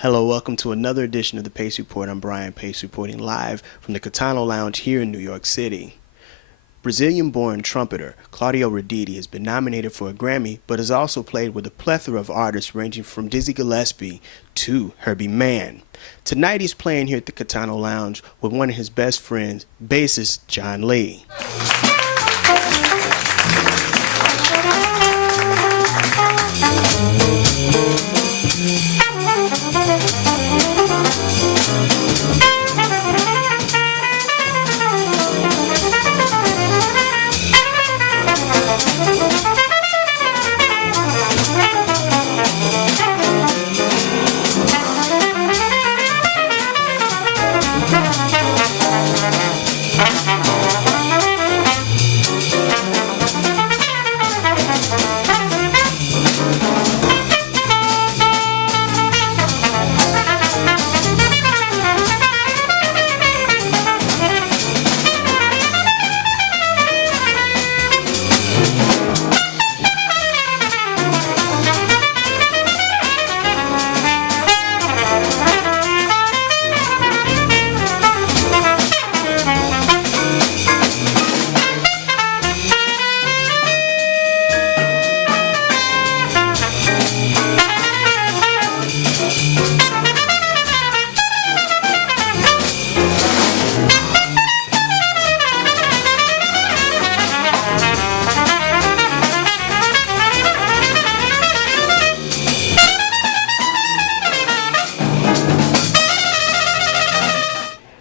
Hello, welcome to another edition of the Pace Report. I'm Brian Pace, reporting live from the Kitano Lounge here in New York City. Brazilian-born trumpeter Claudio Roditi has been nominated for a Grammy, but has also played with a plethora of artists ranging from Dizzy Gillespie to Herbie Mann. Tonight he's playing here at the Kitano Lounge with one of his best friends, bassist John Lee.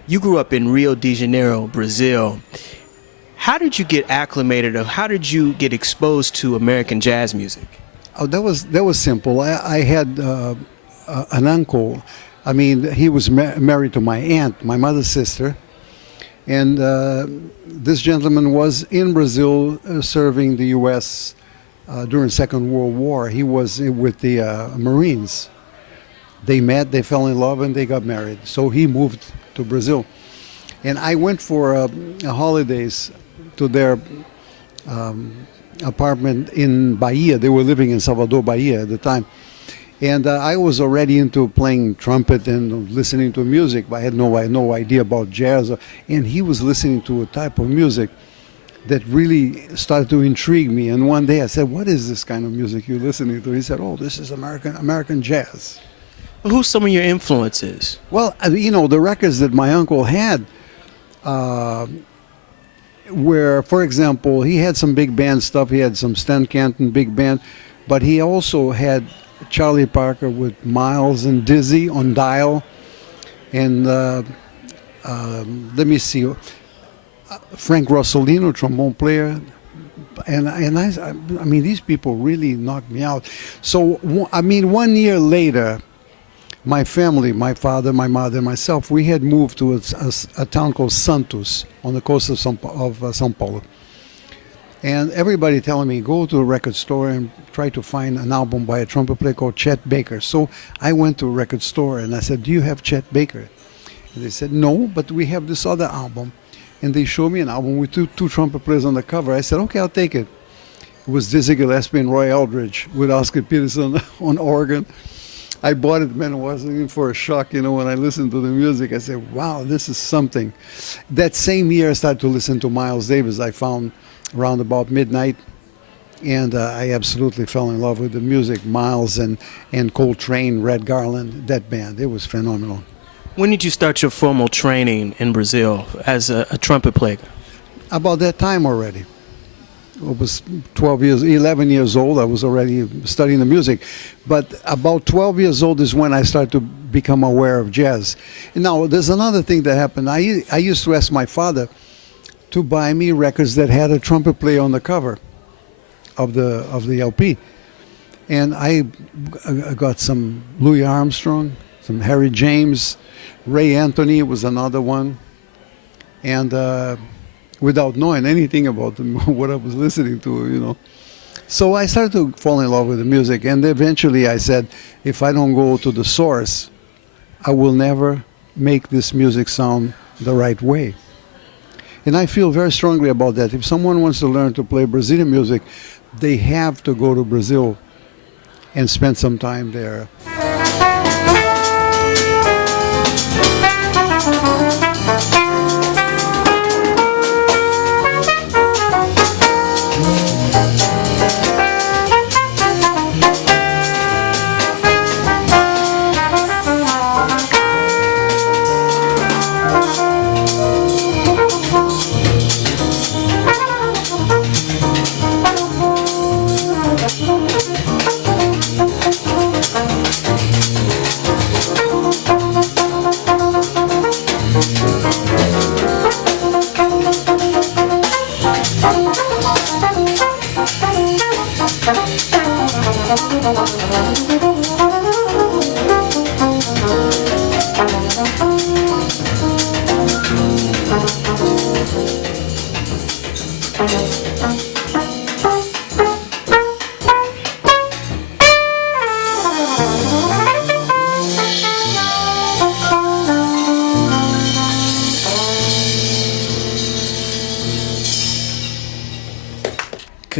You grew up in Rio de Janeiro, Brazil. How did you get acclimated, or how did you get exposed to American jazz music? Oh, that was simple. I had an uncle. I mean, he was married to my aunt, my mother's sister, and this gentleman was in Brazil serving the U.S. During Second World War. He was with the Marines. They met, they fell in love, and they got married. So he moved to Brazil, and I went for holidays to their apartment in Bahia. They were living in Salvador, Bahia at the time, and I was already into playing trumpet and listening to music, but I had no idea about jazz. And he was listening to a type of music that really started to intrigue me. And one day I said, "What is this kind of music you're listening to?" He said, "Oh, this is American jazz." Who's some of your influences? Well, you know, the records that my uncle had were, for example, he had some big band stuff. He had some Stan Kenton big band, but he also had Charlie Parker with Miles and Dizzy on dial. And let me see, Frank Rossolino, trombone player. And I mean, these people really knocked me out. So, I mean, 1 year later, my family, my father, my mother, and myself, we had moved to a town called Santos on the coast of São Paulo. And everybody telling me, go to a record store and try to find an album by a trumpet player called Chet Baker. So I went to a record store and I said, "Do you have Chet Baker?" And they said, "No, but we have this other album." And they showed me an album with two trumpet players on the cover. I said, "Okay, I'll take it." It was Dizzy Gillespie and Roy Eldridge with Oscar Peterson on organ. I bought it, man. I was in for a shock, you know, when I listened to the music. I said, "Wow, this is something." That same year, I started to listen to Miles Davis. I found around about midnight, and I absolutely fell in love with the music. Miles and Coltrane, Red Garland, that band. It was phenomenal. When did you start your formal training in Brazil as a trumpet player? About that time already. I was 11 years old. I was already studying the music. But about 12 years old is when I started to become aware of jazz. And now, there's another thing that happened. I used to ask my father to buy me records that had a trumpet player on the cover of the LP. And I got some Louis Armstrong, some Harry James, Ray Anthony was another one. And without knowing anything about what I was listening to, you know. So I started to fall in love with the music, and eventually I said, if I don't go to the source, I will never make this music sound the right way. And I feel very strongly about that. If someone wants to learn to play Brazilian music, they have to go to Brazil and spend some time there.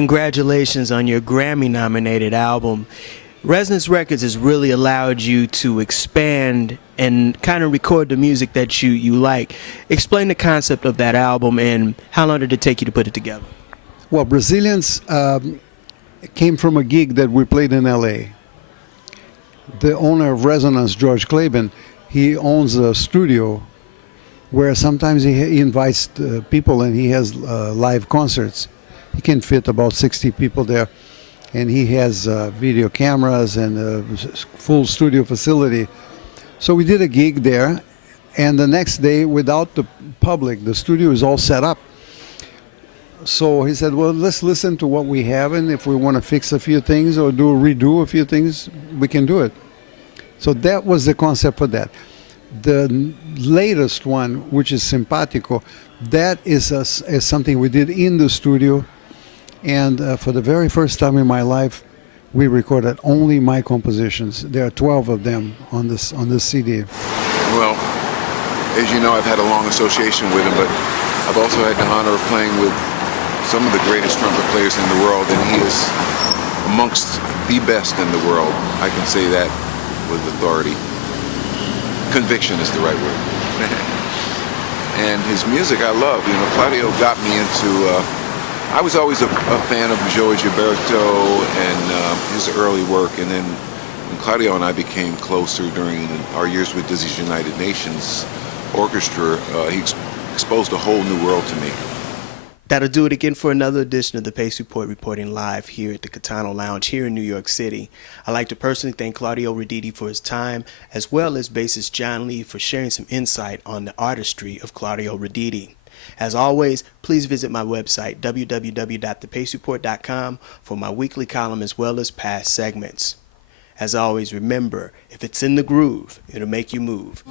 congratulations on your Grammy-nominated album. Resonance Records has really allowed you to expand and kind of record the music that you like. Explain the concept of that album and how long did it take you to put it together? Well, Braziliance came from a gig that we played in L.A. The owner of Resonance, George Claben, he owns a studio where sometimes he invites people and he has live concerts. He can fit about 60 people there. And he has video cameras and a full studio facility. So we did a gig there, and the next day, without the public, the studio is all set up. So he said, well, let's listen to what we have, and if we want to fix a few things or redo a few things, we can do it. So that was the concept for that. The latest one, which is Simpatico, that is something we did in the studio. And for the very first time in my life, we recorded only my compositions. There are 12 of them on this CD. Well, as you know, I've had a long association with him, but I've also had the honor of playing with some of the greatest trumpet players in the world, and he is amongst the best in the world. I can say that with authority. Conviction is the right word. And his music I love. You know, Claudio got me into... I was always a fan of Joey Gilberto and his early work, and then when Claudio and I became closer during our years with Dizzy's United Nations Orchestra, he exposed a whole new world to me. That'll do it again for another edition of the Pace Report, reporting live here at the Kitano Lounge here in New York City. I'd like to personally thank Claudio Roditi for his time, as well as bassist John Lee for sharing some insight on the artistry of Claudio Roditi. As always, please visit my website, www.thepacereport.com, for my weekly column as well as past segments. As always, remember, if it's in the groove, it'll make you move.